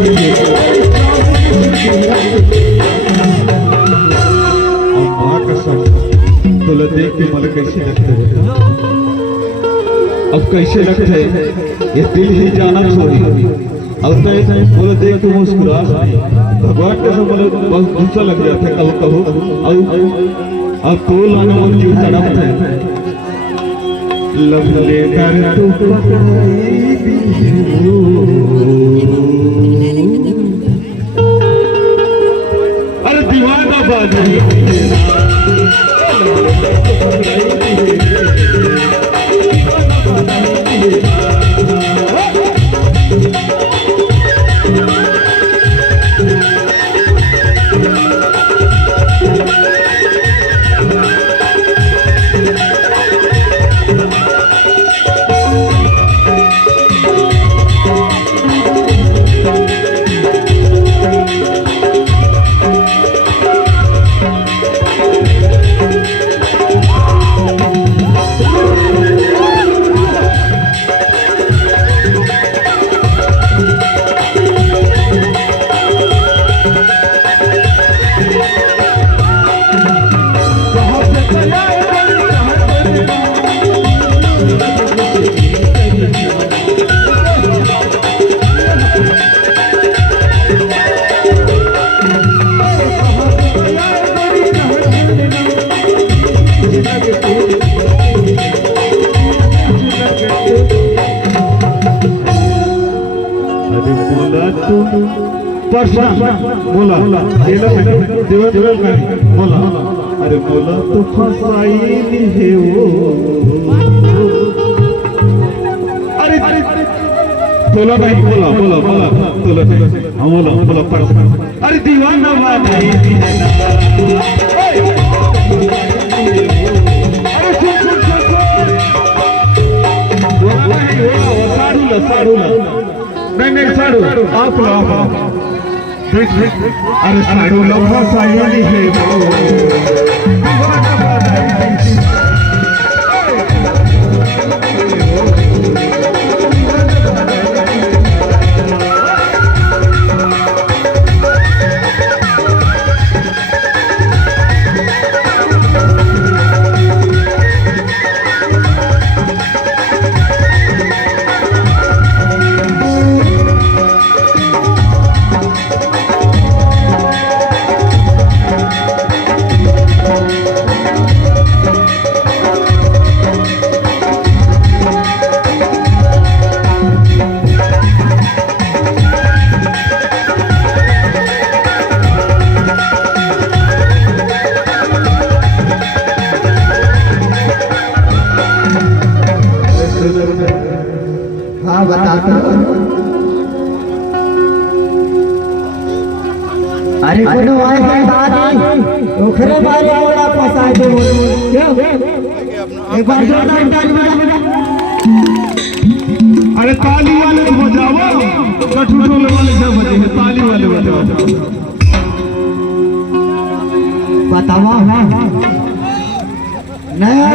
माँ कसम तुला देख के मला कैसे लगते है, अब कैसे लगते है ये दिल ही जाना छोड़ी। अब तो बोले देख के मुस्कुरा, भगवान कसम बोले बहुत गुस्सा लग जाता है कहो कहो। अब तो लाना मन जीव तड़पता है, लब लेकर तू पकड़ाई दी हो। अरे दीवाना बाजी बोला बोला अरे बोला तो फसाई है वो। अरे बोला नहीं बोला बोला बोला बोला नहीं बोला बोला पर अरे दीवाना वाली अरे बोला नहीं बोला साड़ू नहीं साड़ू आप लो अरे साड़ू लफा साइली है हाँ बताता अरे कोनो आए हैं दादी ओखरे वाले वाला फसाए दे क्या एक बार जोर से ताली बजा। अरे ताली वाले बजाओ कठुटोले वाले क्या बजेंगे, ताली वाले बजाओ। बतावा नया